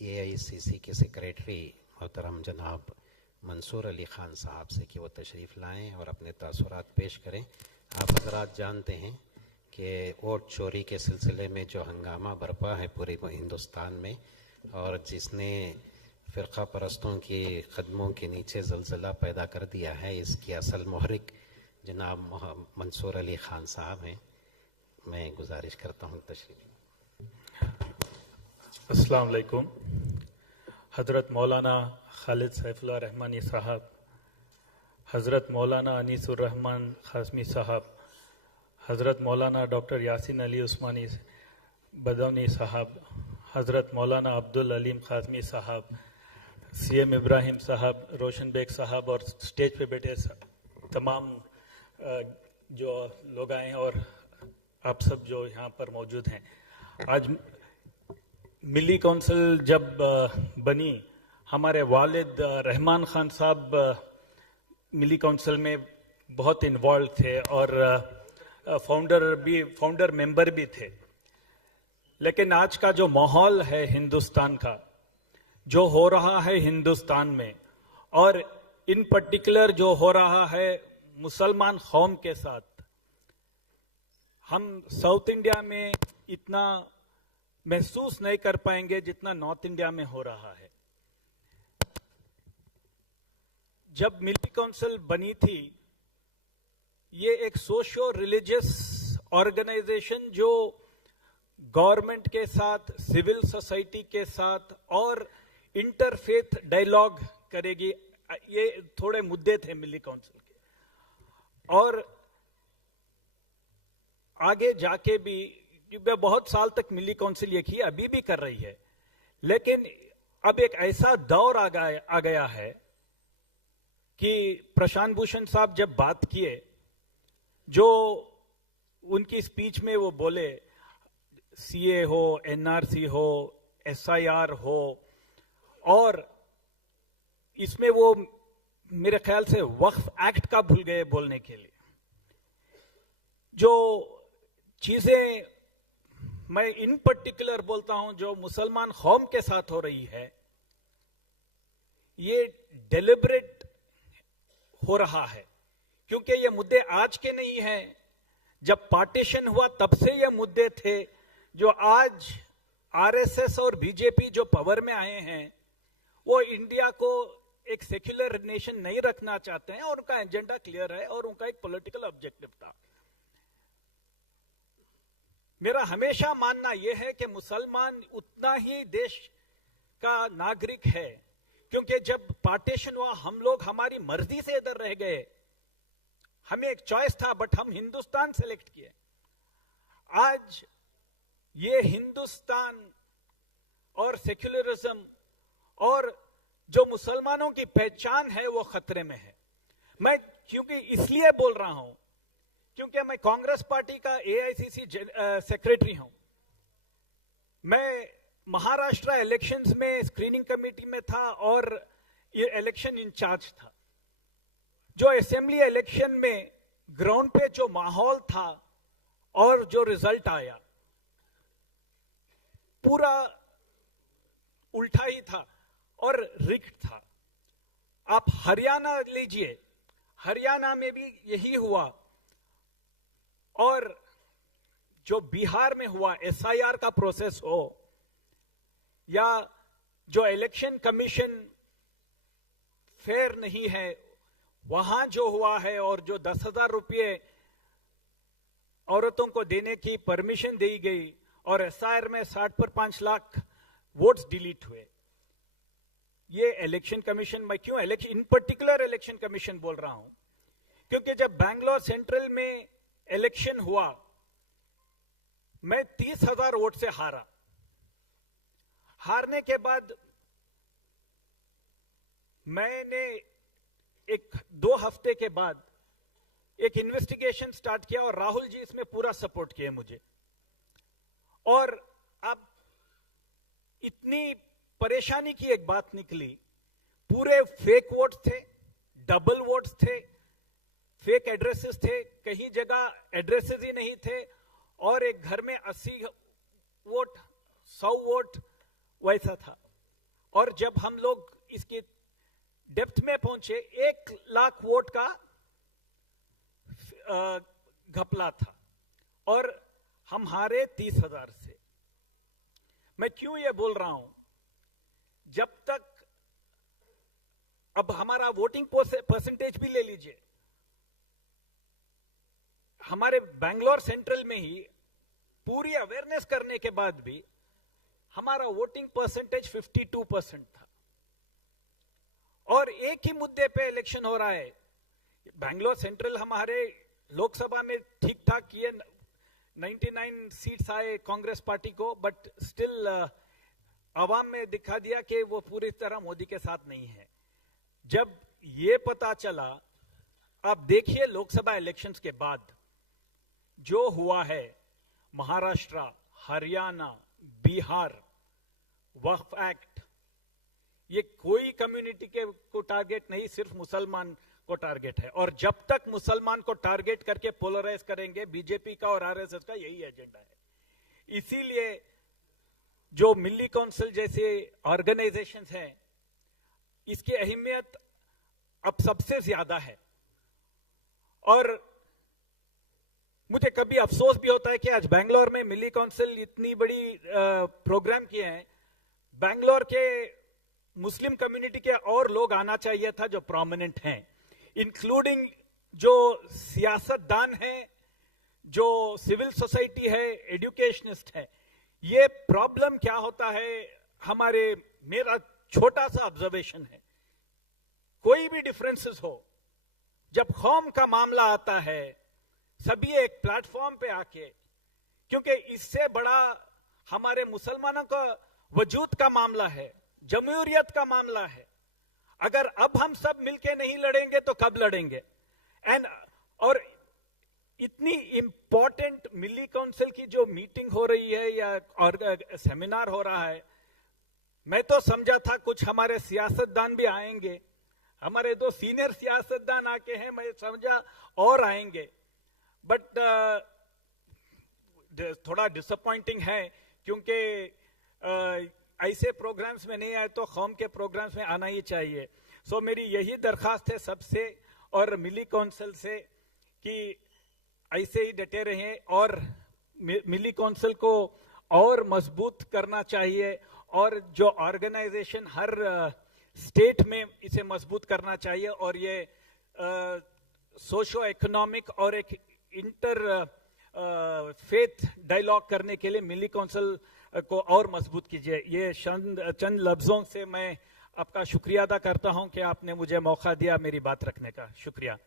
AICC के secretary मोहतरम जनाब मंसूर अली ख़ान साहब से कि वो तशरीफ़ लाएं और अपने तासुरात पेश करें। आप हज़रात जानते हैं कि वोट चोरी के सिलसिले में जो हंगामा बरपा है पूरे हिंदुस्तान में, और जिसने फ़िरक़ा परस्तों के कदमों के नीचे ज़लज़ला पैदा कर दिया है, इसकी असल मुहर्रिक जनाब मंसूर अली ख़ान साहब हैं। मैं गुजारिश करता हूँ तशरीफ़। अस्सलाम वालेकुम। हज़रत मौलाना खालिद सैफुल्लाह रहमानी साहब, हज़रत मौलाना अनीसुर रहमान ख़ासमी साहब, हज़रत मौलाना डॉक्टर यासिन अली उस्मानी बदौनी साहब, हज़रत मौलाना अब्दुल अलीम ख़ासमी साहब, CM इब्राहिम साहब, रोशन बेग साहब और स्टेज पे बैठे तमाम जो लोग आए हैं और आप सब जो यहाँ पर मौजूद हैं। आज मिली कौंसिल जब बनी, हमारे वालिद रहमान खान साहब मिली कौंसिल में बहुत इन्वॉल्व थे और फाउंडर मेंबर भी थे। लेकिन आज का जो माहौल है हिंदुस्तान का, जो हो रहा है हिंदुस्तान में, और इन पर्टिकुलर जो हो रहा है मुसलमान कौम के साथ, हम साउथ इंडिया में इतना महसूस नहीं कर पाएंगे जितना नॉर्थ इंडिया में हो रहा है। जब मिली काउंसिल बनी थी, ये एक सोशियो रिलीजियस ऑर्गेनाइजेशन जो गवर्नमेंट के साथ, सिविल सोसाइटी के साथ और इंटरफेथ डायलॉग करेगी, ये थोड़े मुद्दे थे मिली काउंसिल के। और आगे जाके भी बहुत साल तक मिली काउंसिल ये की, अभी भी कर रही है। लेकिन अब एक ऐसा दौर आ गया है कि प्रशांत भूषण साहब जब बात किए, जो उनकी स्पीच में वो बोले, CA हो, NRC हो, SIR हो, और इसमें वो मेरे ख्याल से वक्फ एक्ट का भूल गए बोलने के लिए। जो चीजें मैं इन पर्टिकुलर बोलता हूं जो मुसलमान कौम के साथ हो रही है, ये डेलिब्रेट हो रहा है, क्योंकि ये मुद्दे आज के नहीं हैं। जब पार्टीशन हुआ तब से ये मुद्दे थे। जो आज RSS और BJP जो पावर में आए हैं, वो इंडिया को एक सेक्युलर नेशन नहीं रखना चाहते हैं, और उनका एजेंडा क्लियर है और उनका एक पॉलिटिकल ऑब्जेक्टिव था। मेरा हमेशा मानना यह है कि मुसलमान उतना ही देश का नागरिक है, क्योंकि जब पार्टीशन हुआ हम लोग हमारी मर्जी से इधर रह गए। हमें एक चॉइस था, बट हम हिंदुस्तान सेलेक्ट किए। आज ये हिंदुस्तान और सेक्युलरिज्म और जो मुसलमानों की पहचान है वो खतरे में है। मैं क्योंकि इसलिए बोल रहा हूं क्योंकि मैं कांग्रेस पार्टी का AICC सेक्रेटरी हूं। मैं महाराष्ट्र इलेक्शंस में स्क्रीनिंग कमेटी में था और ये इलेक्शन इंचार्ज था। जो असेंबली इलेक्शन में ग्राउंड पे जो माहौल था और जो रिजल्ट आया, पूरा उल्टा ही था और रिग्ड था। आप हरियाणा लीजिए, हरियाणा में भी यही हुआ, और जो बिहार में हुआ SIR का प्रोसेस हो, या जो इलेक्शन कमीशन फेयर नहीं है वहां जो हुआ है, और जो 10,000 रुपये औरतों को देने की परमिशन दी गई, और SIR में 60 पर 5 लाख वोट्स डिलीट हुए। ये इलेक्शन कमीशन, मैं क्यों इन पर्टिकुलर इलेक्शन कमीशन बोल रहा हूं, क्योंकि जब बैंगलोर सेंट्रल में इलेक्शन हुआ, मैं 30,000 वोट से हारा। हारने के बाद मैंने 1-2 हफ्ते के बाद एक इन्वेस्टिगेशन स्टार्ट किया, और राहुल जी इसमें पूरा सपोर्ट किए मुझे। और अब इतनी परेशानी की एक बात निकली, पूरे फेक वोट्स थे, डबल वोट्स थे, फेक एड्रेसेस थे, कहीं जगह एड्रेसेस ही नहीं थे, और एक घर में 80 वोट 100 वोट वैसा था। और जब हम लोग इसकी डेप्थ में पहुंचे 1 लाख वोट का घपला था और हम हारे 30,000 से। मैं क्यों ये बोल रहा हूं? जब तक अब हमारा वोटिंग परसेंटेज भी ले लीजिए, हमारे बैंगलोर सेंट्रल में ही पूरी अवेयरनेस करने के बाद भी हमारा वोटिंग परसेंटेज 52% था और एक ही मुद्दे पे इलेक्शन हो रहा है। बैंगलोर सेंट्रल हमारे लोकसभा में ठीक ठाक किए, 99 सीट्स आए कांग्रेस पार्टी को, बट स्टिल आवाम में दिखा दिया कि वो पूरी तरह मोदी के साथ नहीं है। जब ये पता चला, आप देखिए लोकसभा इलेक्शंस के बाद जो हुआ है, महाराष्ट्र, हरियाणा, बिहार, वक्फ एक्ट, ये कोई कम्युनिटी को टारगेट नहीं, सिर्फ मुसलमान को टारगेट है। और जब तक मुसलमान को टारगेट करके पोलराइज करेंगे, बीजेपी का और आरएसएस का यही एजेंडा है। इसीलिए जो मिल्ली काउंसिल जैसे ऑर्गेनाइजेशंस हैं, इसकी अहमियत अब सबसे ज्यादा है। और मुझे कभी अफसोस भी होता है कि आज बैंगलोर में मिल्ली काउंसिल इतनी बड़ी प्रोग्राम किए हैं। बैंगलोर के मुस्लिम कम्युनिटी के और लोग आना चाहिए था जो प्रोमिनेंट हैं, इंक्लूडिंग जो सियासतदान हैं, जो सिविल सोसाइटी है, एजुकेशनिस्ट है। ये प्रॉब्लम क्या होता है, मेरा छोटा सा ऑब्जर्वेशन है, कोई भी डिफरेंसेस हो, जब कौम का मामला आता है सभी एक प्लेटफॉर्म पे आके, क्योंकि इससे बड़ा हमारे मुसलमानों का वजूद का मामला है, जमहूरियत का मामला है। अगर अब हम सब मिलके नहीं लड़ेंगे तो कब लड़ेंगे? और इतनी इंपॉर्टेंट मिल्ली काउंसिल की जो मीटिंग हो रही है या और सेमिनार हो रहा है, मैं तो समझा था कुछ हमारे सियासतदान भी आएंगे, हमारे 2 सीनियर सियासतदान आके हैं, मैं समझा और आएंगे, बट थोड़ा डिसअपॉइंटिंग है क्योंकि ऐसे प्रोग्राम्स में नहीं आए तो कौम के प्रोग्राम्स में आना ही चाहिए। सो मेरी यही दरखास्त है सबसे और मिल्ली काउंसिल से कि ऐसे ही डटे रहें और मिल्ली काउंसिल को और मजबूत करना चाहिए और जो ऑर्गेनाइजेशन हर स्टेट में इसे मजबूत करना चाहिए और ये सोशो इकोनॉमिक और एक इंटर फेथ डायलॉग करने के लिए मिल्ली काउंसिल को और मजबूत कीजिए। ये चंद लफ्जों से मैं आपका शुक्रिया अदा करता हूं कि आपने मुझे मौका दिया मेरी बात रखने का। शुक्रिया।